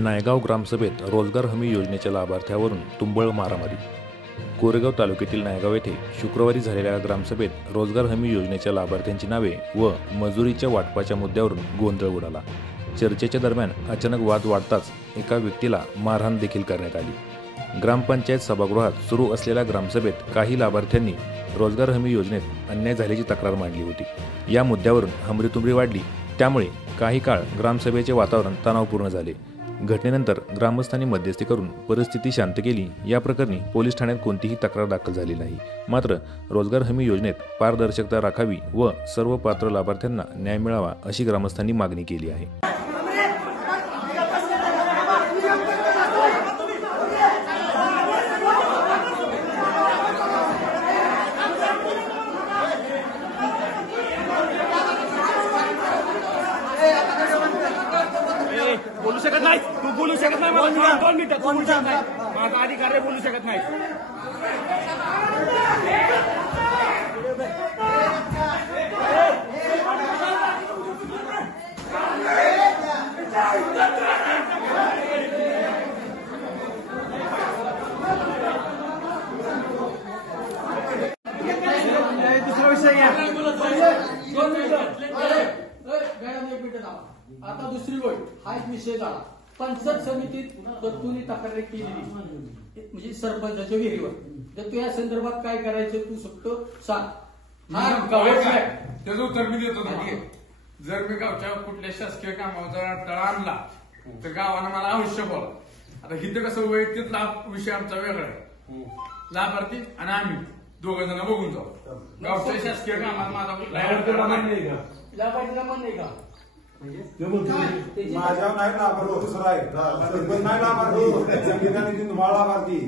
नायगाव ग्रामसभेत रोजगार हमी योजनेच्या लाभार्थ्यावरून तुंबळ मारामारी। कोरेगाव तालुक्यातील नायगाव येथे शुक्रवारी झालेल्या ग्रामसभेत रोजगार हमी योजनेच्या लाभार्थ्यांची नावे व मजुरीच्या वाटपाच्या मुद्द्यावरून गोंधळ उडाला। चर्चेच्या दरम्यान अचानक वाद वाढताच एका व्यक्तीला मारहाण देखील करण्यात आली। ग्रामपंचायत सभागृहात सुरू असलेल्या ग्रामसभेत काही लाभार्थ्यांनी रोजगार हमी योजनेत अन्याय झाल्याची तक्रार मांडली होती। या मुद्द्यावरून हमरीतुमरी वाढली, त्यामुळे काही काळ ग्रामसभेचे वातावरण तणावपूर्ण झाले। घटनेनंतर ग्रामस्थांनी मध्यस्थी करून परिस्थिती शांत केली। या प्रकरणी पोलीस ठाण्यात कोणतीही तक्रार दाखल झाली नाही। मात्र रोजगार हमी योजनेत पारदर्शकता राखावी व सर्व पात्र लाभार्थ्यांना न्याय मिळावा अशी ग्रामस्थांनी मागणी केली आहे। बोलू शकत नाही, तू बोलू शकत नाही, मला 2 मिनिटं बोलू शकत नाही, माझा अधिकार आहे, बोलू शकत नाही। दुसरा विषय घ्या। आता दुसरी गोष्ट हा एक विषय झाला। पंचायत समितीत तुम्ही तक्रार केली म्हणजे सरपंचाच्या विहिरीवर, तर तू या संदर्भात काय करायचं तू फक्त सांग। त्याचं उत्तर मी देतो ना। जर मी गावच्या कुठल्या शासकीय कामाचा तळा आणला तर गावानं मला अवश्य बोला। आता इथं कसं वैयक्तिक लाभ विषय आमचा वेगळा आहे, लाभार्थी आणि आम्ही दोघं जण बघून जाऊ। गावच्या शासकीय कामात माझा लाभार्थीला मन नाही का? माझ्या नाही लाभार्थी, दुसरा आहे सरपंच नाही लाभार्थी, संविधानाने तुम्हाला लाभार्थी,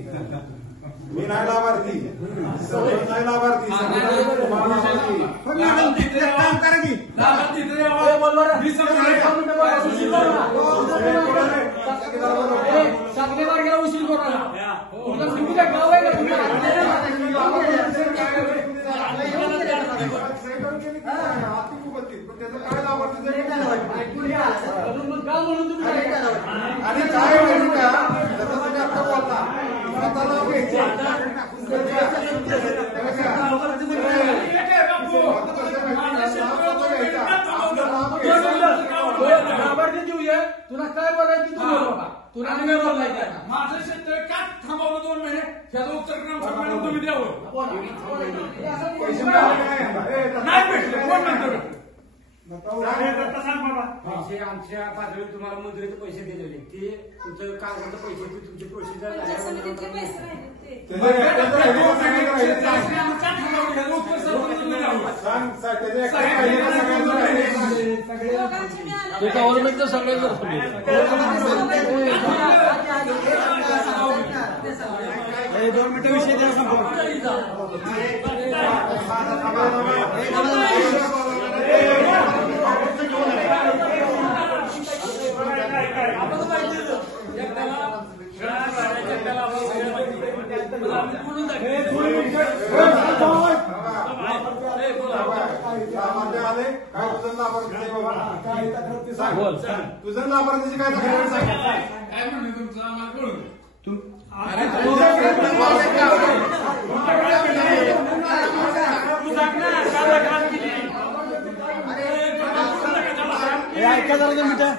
मी नाही लाभार्थी, सरपंच नाही लाभार्थी, काम करा की उशीर आणि काय म्हणू का तुम्ही आता बोलता स्वतःला लाभार्थी देऊया, तुला काय बोलायचं तुला नाही बोलायचं। माझं शेतकरी का थांबवलं 2 महिने त्याचं उत्तर ग्रामसभेला तुम्ही द्यावं। नाही भेटले 2 मिनिटं पैसे आमच्या पातळीवर तुम्हाला मजुरीचे पैसे दिलेले, ते तुमचं कागदाचे पैसे तुमचे प्रोसिजर गव्हर्नमेंटचं सगळे दोन मिनिटं विषय द्या तुझं लाभार्थीची काय तक्रार सांग, काय म्हणणे तुमचं आम्हाला कळून ऐका जरा 2 मिनिटं।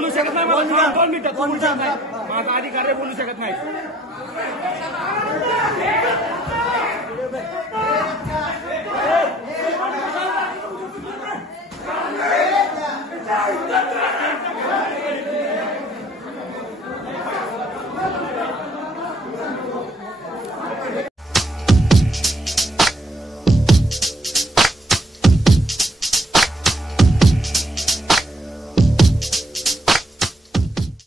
बोलू शकत नाही, मला 2 मिनिटं बोलू शकत नाही, माझा अधिकारी बोलू शकत नाही.